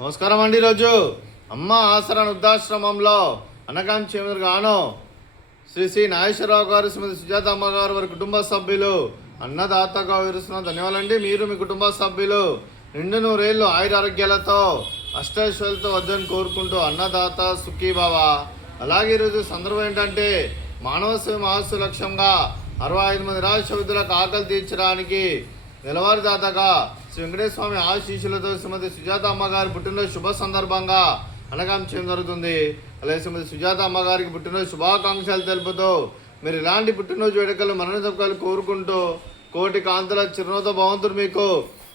నమస్కారం అండి. ఈరోజు అమ్మ ఆసరా వృద్ధాశ్రమంలో అనకాంక్షేమగాను శ్రీ నాగేశ్వరరావు గారు, శ్రీమతి సుజాత అమ్మ గారు, వారి కుటుంబ సభ్యులు అన్నదాతగా వివరిస్తున్న ధన్యవాదాలండి. మీరు మీ కుటుంబ సభ్యులు నిండు నూరేళ్ళు ఆయురారోగ్యాలతో అష్టైశ్వర్యాలతో వద్దని కోరుకుంటూ అన్నదాత సుఖీభవ. అలాగే ఈరోజు సందర్భం ఏంటంటే మానవ సేవ మహస్సు లక్ష్యంగా 65 మంది నిరాశ్ర విద్యులకు ఆకలి తీర్చడానికి నెలవారీదాతగా శ్రీ వెంకటేశ్వర స్వామి ఆశీస్సులతో శ్రీమతి సుజాత అమ్మగారి పుట్టినరోజు శుభ సందర్భంగా అనకాంక్షం జరుగుతుంది. అలాగే శ్రీమతి సుజాత అమ్మగారికి పుట్టినరోజు శుభాకాంక్షలు తెలుపుతూ మీరు ఇలాంటి పుట్టినరోజు వేడుకలు మరణోత్సవాలు కోరుకుంటూ కోటి కాంతుల చిరునవ్వుతో భగవంతుడు మీకు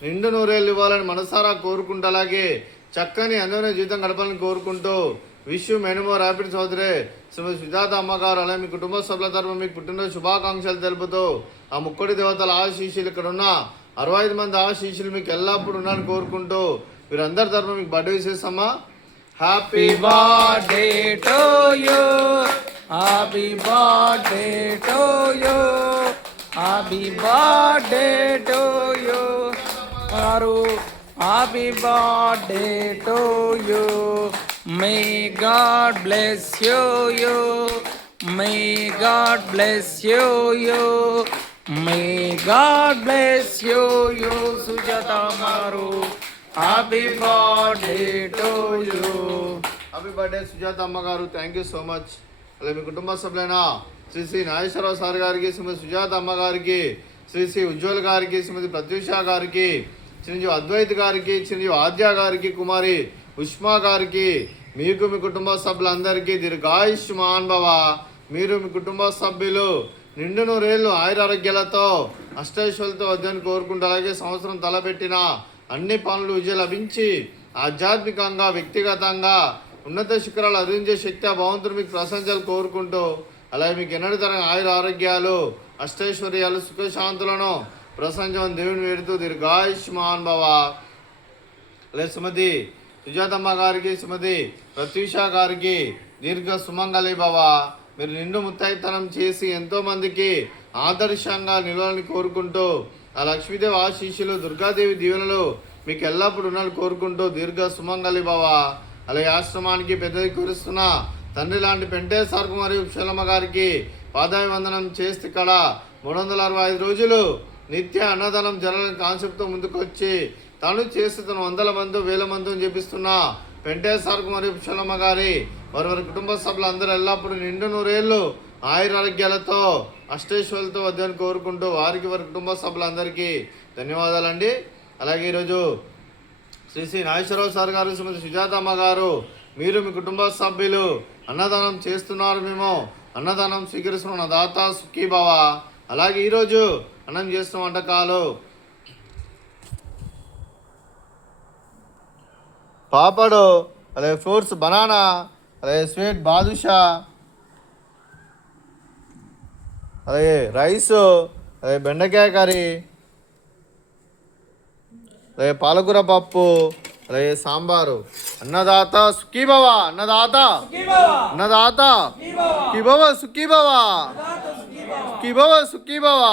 నిండు నూరేళ్ళు ఇవ్వాలని మనసారా కోరుకుంటూ అలాగే చక్కని అందమైన జీవితం గడపాలని కోరుకుంటూ wish many more happy Chowdary Shrimati Sujatha అమ్మగారు అలాగే మీ కుటుంబ సభ్యుల తరఫున మీకు పుట్టినరోజు శుభాకాంక్షలు తెలుపుతూ ఆ ముక్కోటి దేవతల ఆశీస్సులు ఇక్కడ ఉన్న 65 మంది ఆశీస్సులు మీకు ఎల్లప్పుడూ ఉన్నారని కోరుకుంటూ వీరందరి తరఫున మీకు బర్త్డే విషెస్ అమ్మా. Happy birthday to you, happy birthday to you, happy birthday to you గారు, happy birthday to you. May God bless you, may God bless you, may God bless you Sujatha గారు. Happy birthday to you. Happy birthday Sujatha అమ్మ గారు. Thank you so much. అలాగే మీ కుటుంబ సభ్యులైన Shri Nageswararao sir గారికి, శ్రీమతి సుజాత అమ్మ గారికి, శ్రీ ఉజ్వల్ గారికి, శ్రీమతి ప్రత్యూష గారికి, చిరంజీవి అద్వైత్ గారికి, చిరంజీవి ఆద్య గారికి, కుమారి ఉష్మా గారికి, మీకు మీ కుటుంబ సభ్యులందరికీ దీర్ఘాయుష్మాన్ భవ. మీరు మీ కుటుంబ సభ్యులు నిండు నూరేళ్ళు ఆయురారోగ్యాలతో అష్టైశ్వర్యాలతో వద్దని కోరుకుంటూ అలాగే సంవత్సరం తలపెట్టిన అన్ని పనులు విజయం లభించి ఆధ్యాత్మికంగా వ్యక్తిగతంగా ఉన్నత శిఖరాలు అధించే శక్తి ఆ భగవంతుడు మీకు ప్రశంసలు కోరుకుంటూ అలాగే మీకు ఎన్నటి తరం ఆయుర ఆరోగ్యాలు అష్టైశ్వర్యాలు సుఖశాంతులను ప్రశంసం దేవుని వేడుతూ దీర్ఘాయుష్మాన్ భవ. అలాగే శ్రీమతి సుజాతమ్మ గారికి, శ్రీమతి ప్రత్యూష గారికి దీర్ఘ సుమంగళి భవ. మీరు నిండు ముత్తైతనం చేసి ఎంతోమందికి ఆదర్శంగా నిలవాలని కోరుకుంటూ ఆ లక్ష్మీదేవి ఆశీస్సులు దుర్గాదేవి దీవెనలు మీకు ఎల్లప్పుడూ ఉండాలని కోరుకుంటూ దీర్ఘ సుమంగళి భవ. అలాగే ఆశ్రమానికి పెద్దది కురుస్తున్న తండ్రి లాంటి పెంటేశ్వర కుమారి ఉప్షలమ్మ గారికి పాదాభివందనం చేస్తే ఇక్కడ 365 రోజులు నిత్య అన్నదానం జనాలని కాన్సెప్ట్తో ముందుకొచ్చి తాను చేస్తూ తను 100 మంది 1000 మంది చెప్పిస్తున్న పెంటేశ్వర కుమారి ఉప్షలమ్మ గారి వారి కుటుంబ సభ్యులందరూ ఎల్లప్పుడూ నిండు నూరేళ్ళు ఆయురారోగ్యాలతో అష్టైశ్వర్యాలతో వద్దని కోరుకుంటూ వారికి వారి కుటుంబ సభ్యులందరికీ ధన్యవాదాలండి. అలాగే ఈరోజు శ్రీ నాగేశ్వరరావు సార్ గారు, శ్రీమతి సుజాత అమ్మ గారు, మీరు మీ కుటుంబ సభ్యులు అన్నదానం చేస్తున్నారు. మేము అన్నదానం స్వీకరిస్తున్న దాత సుఖీభవ. అలాగే ఈరోజు అన్నం చేస్తున్న వంటకాలు పాపడు, అలాగే ఫ్రూట్స్ బనానా, అలాగే స్వీట్ బాదుషా, అలాగే రైస్, అలాగే బెండకాయ కర్రీ, అలాగే పాలకూర పప్పు, అలాగే సాంబారు. అన్నదాత సుఖీభవ, అన్నదాత అన్నదాత సుఖీభవ, సుఖీభవ సుఖీభవ సుఖీభవ.